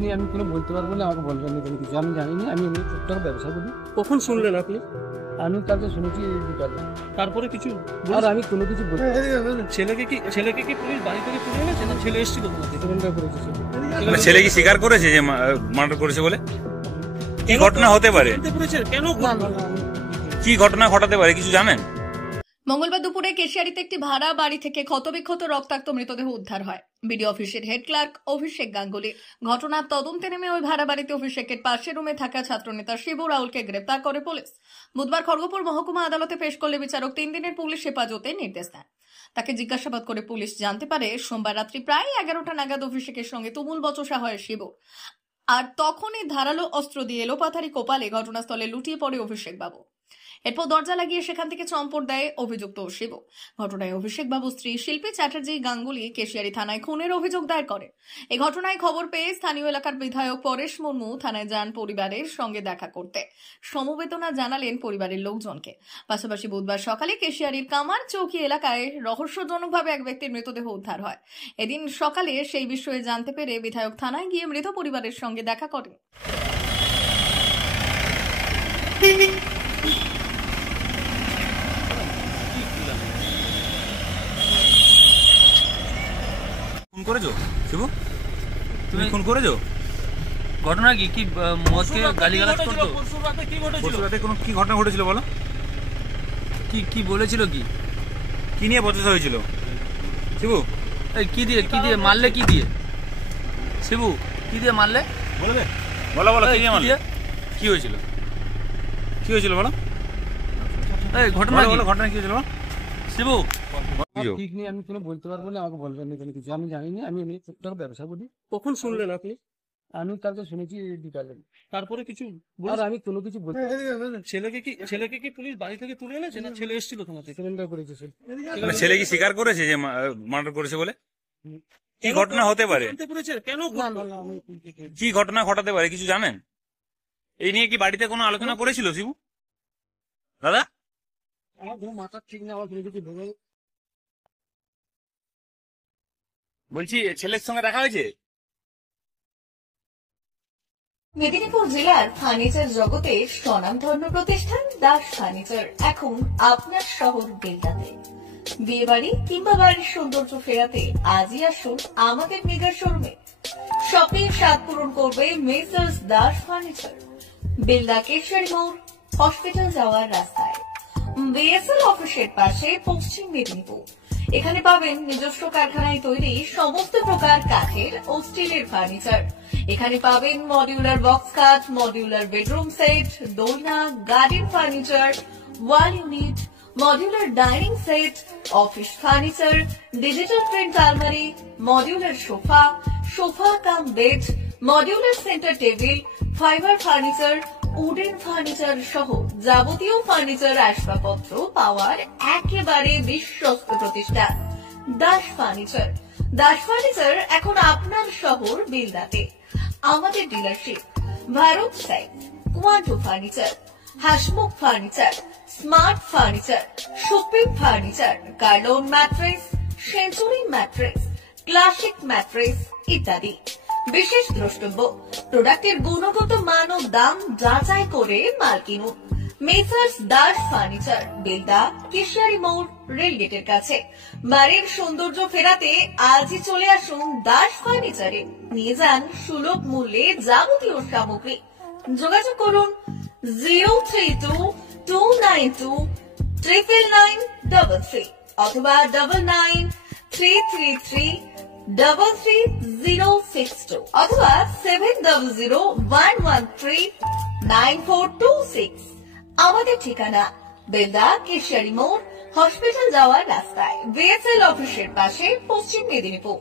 নিয়ে আমি কোনো বলতে পারবো না, আমাকে বলবেন না কিছু, আমি জানি না। আমি এমনি টুকটাক ব্যবসা করি। কখন শুনলেন আপনি? আমি কালকে শুনেছি বিকালে। তারপরে কিছু আর আমি কোনো কিছু বলতে ছেলেকে কি পুলিশ বাড়ি থেকে তুলে এনেছে না ছেলে এসেছিল তোমাদের? ছেলে কি স্বীকার করেছে যে মার্ডার করেছে বলে? কি ঘটনা হতে পারে? কেন কি ঘটনা ঘটাতে পারে কিছু জানেন? মঙ্গলবার দুপুরে কেশিয়ারিতে একটি ভাড়া বাড়ি থেকে ক্ষতবিক্ষত রক্তাক্ত মৃতদেহ উদ্ধার হয়। বিডিও অফিসের হেড ক্লার্ক অভিষেক গাঙ্গুলি ঘটনার তদন্তে নেমে ওই ভাড়া বাড়িতে অভিষেকের পাশের রুমে থাকা ছাত্রনেতা শিবু রাউলকে গ্রেপ্তার করে পুলিশ। বুধবার খড়গপুর মহকুমা আদালতে পেশ করলে বিচারক 3 দিনের পুলিশ হেফাজতে নির্দেশ দেন। তাকে জিজ্ঞাসাবাদ করে পুলিশ জানতে পারে সোমবার রাত্রি প্রায় 11টা নাগাদ অভিষেকের সঙ্গে তুমুল বচসা হয় শিবু। আর তখনই ধারালো অস্ত্র দিয়ে এলোপাথারি কোপালে ঘটনাস্থলে লুটিয়ে পড়ে অভিষেক বাবু। এরপর দরজা লাগিয়ে সেখান থেকে চম্পট দেয় অভিযুক্ত শিবু। ঘটনায় অভিষেক বাবুর স্ত্রী শিল্পী চ্যাটার্জি গাঙ্গুলি কেশিয়ারি থানায় খুনের অভিযোগ দায়ের করে। এই ঘটনায় খবর পেয়ে স্থানীয় এলাকার বিধায়ক পরেশ মুর্মু থানায় যান পরিবারের সঙ্গে দেখা করতে। সমবেদনা জানালেন পরিবারের লোকজনকে। পাশাপাশি বুধবার সকালে কেশিয়ারির কামার চৌকি এলাকায় রহস্যজনকভাবে এক ব্যক্তির মৃতদেহ উদ্ধার হয়। এদিন সকালে সেই বিষয়ে জানতে পেরে বিধায়ক থানায় গিয়ে মৃত পরিবারের সঙ্গে দেখা করেন। ফোন করেছো শিবু? তুমি ফোন করেছো? ঘটনা কি কি মদকে গালিগালাজ করতো? পরশুর রাতে কি ঘটেছিল? পরশু রাতে কোনো কি ঘটনা ঘটেছিল বলো? কি কি বলেছিল? কি নিয়ে বচসা হয়েছিল শিবু? এই কি দিয়ে মারলে? কি দিয়ে শিবু কি দিয়ে মারলে? বলো বলো কি নিয়ে মারলে? কি হয়েছিল? কি হয়েছিল বলো? এই ঘটনা বলো ঘটনা কি হয়েছিল শিবু? ঠিক নেই, আমি কোনো বলতে পারবো না, আমাকে বলবেন না কিছু, আমি জানি না। আমি এমনি টুকটাক ব্যবসা করি। কখন শুনলেন আপনি? আমি কালকে শুনেছি বিকালে। তারপরে কিছু আর আমি কোনো কিছু বলতে ছেলেকে কি পুলিশ বাড়ি থেকে তুলে এনেছে না ছেলে এসেছিল তোমাদের? সিলিন্ডার করেছে। ছেলে কি স্বীকার করেছে যে মার্ডার করেছে বলে? কি ঘটনা হতে পারে? কেন কি ঘটনা ঘটাতে পারে কিছু জানেন? এই নিয়ে কি বাড়িতে কোনো আলোচনা করেছিল শিবু দাদা? আমার মাথা ঠিক না, আমার কোনো কিছু ভেবে। বলছি ছেলের সঙ্গে দেখা হয়েছে? মেদিনীপুর জেলার ফার্নিচার জগতের স্বনামধন্য প্রতিষ্ঠান দাস ফার্নিচার এখন আপনার শহর বেলদাতে। বিয়ে বাড়ি কিংবা বাড়ির সৌন্দর্য ফেরাতে আজই আসুন আমাদের মেগা শোরুমে। শপিং স্বাদ পূরণ করবে মেসার্স দাস ফার্নিচার, বেলদা কেশিয়ারি মোড়, হসপিটাল যাওয়ার রাস্তায়, বিএসএল অফিসের পাশে, পশ্চিম মেদিনীপুর। এখানে পাবেন নিজস্ব কারখানায় তৈরি সমস্ত প্রকার কাঠের ও স্টিলের ফার্নিচার। এখানে পাবেন modular box cut, modular bedroom set, দোলনা, garden furniture, wall unit, modular dining set, office furniture, digital print আলমারি, modular sofa cum bed, modular centre table, fibre furniture, wooden furniture সহ যাবতীয় ফার্নিচার আসবাবপত্র পাওয়ার একেবারে বিশ্বস্ত প্রতিষ্ঠান দাস ফার্নিচার। দাস ফার্নিচার এখন আপনার শহর বেলদাতে। আমাদের dealership Bharat side, Quanto furniture, Hasmukh furniture, smart furniture, supreme furniture, Kurlon mattress, century mattress, classic mattress ইত্যাদি। বিশেষ দ্রষ্টব্য, প্রোডাক্টের গুণগত মান ও দাম যাচাই করে মাল কিনুন। মেসার্স দাস ফার্নিচার, বেলদা কেশিয়ারি মোড়, রেলগেটের কাছে। বাড়ির সৌন্দর্য ফেরাতে আজই চলে আসুন দাস ফার্নিচারে। নিয়ে যান সুলভ মূল্যে যাবতীয় সামগ্রী। যোগাযোগ করুন 03229239933 অথবা 9933333062 অথবা 7001139426। আমাদের ঠিকানা বেলদা কেশিয়ারি মোড়, হসপিটাল যাওয়ার রাস্তায়, বিএসএল অফিসের পাশে, পশ্চিম মেদিনীপুর।